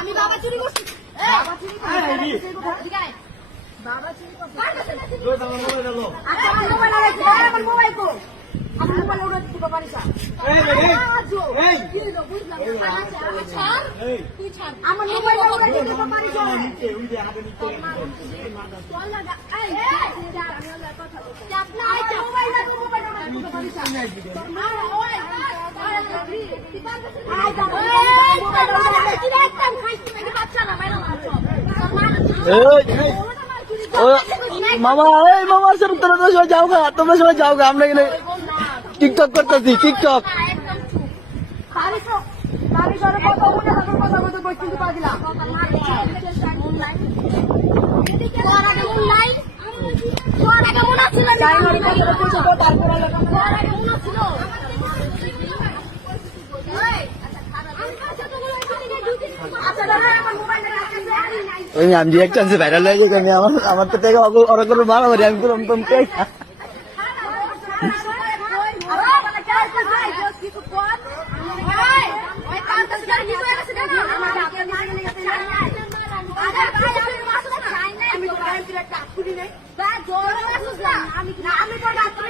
আমি বাবা চুরি করছি। বাবা চুরি করছি। বাবা চুরি করছে। আচ্ছা আমার মোবাইল আছে। আমার মোবাইল কো? আমার মোবাইল ওরে দিতে পারিস না। এই কি হলো বুঝলাম না। ছাড়। তুই ছাড়। আমার মোবাইল ওরে দিতে পারিস না। চল লাগা। এই আমি কথা বলছি। আপনা আইছে মোবাইল না মোবাইল ওরে দিতে পারিস না। না ওই মামা এই মামা তোমরা সবাই যাও গা, তোমরা সবাই যাও গা, আমরা এখানে টিকটক করতেছি। টিকটক আমি রিয়াকশন সে ভাইরাল হয়ে গেছে। আমি আমার তো থেকে ওরা করে মারামারি আমি করলাম তোমাকে আমি